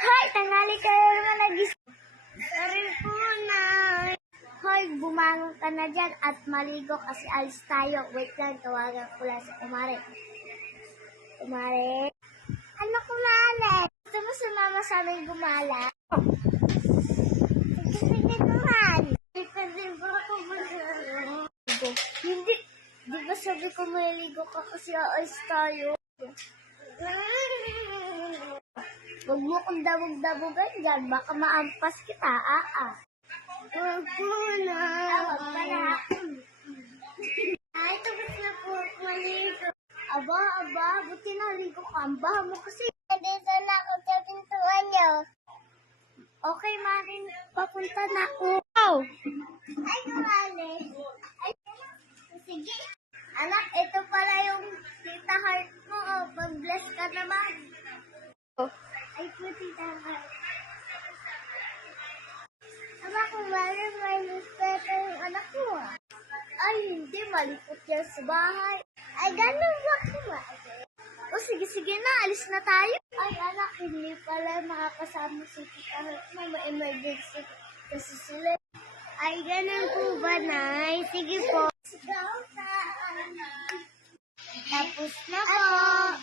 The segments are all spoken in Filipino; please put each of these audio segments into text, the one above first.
Hoy, tanghali kayo naman nagising. Sorry po, Nay. Hoy, bumangon ka na dyan at maligo kasi alis tayo. Wait lang, tawagan ko lang sa kumare. Kumare? Ano kumare? Gusto mo sumama sa amin gumala? Sige naman. Kasi ba ako masyado? Hindi. Di ba sabi ko maligo ka kasi alis tayo? Huwag mo kong dabog-dabogan dyan. Baka maampas kita, Huwag mo na. Huwag ka na. Ay, tapos na po maligo. Aba, buti naligo ka. Ang baha mo kasi. Dito na ako sa pintuan niyo. Okay, Marin. Papunta na ako. Ay, kumali. Ay, sige. Anak, ito pala yung tita heart mo. Pag-bless ka naman. Ay, po, tita heart. Aba, kumali, may newspaper yung anak mo, Ay, hindi. Malikot yan sa bahay. Ay, gano'n ba kumali? O, sige na. Alis na tayo. Ay, anak, hindi pala makakasama si tita heart mo. May emergency kasi sila. Ay, gano'n po ba, Nay? Sige po. Tapos na po.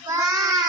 Bye!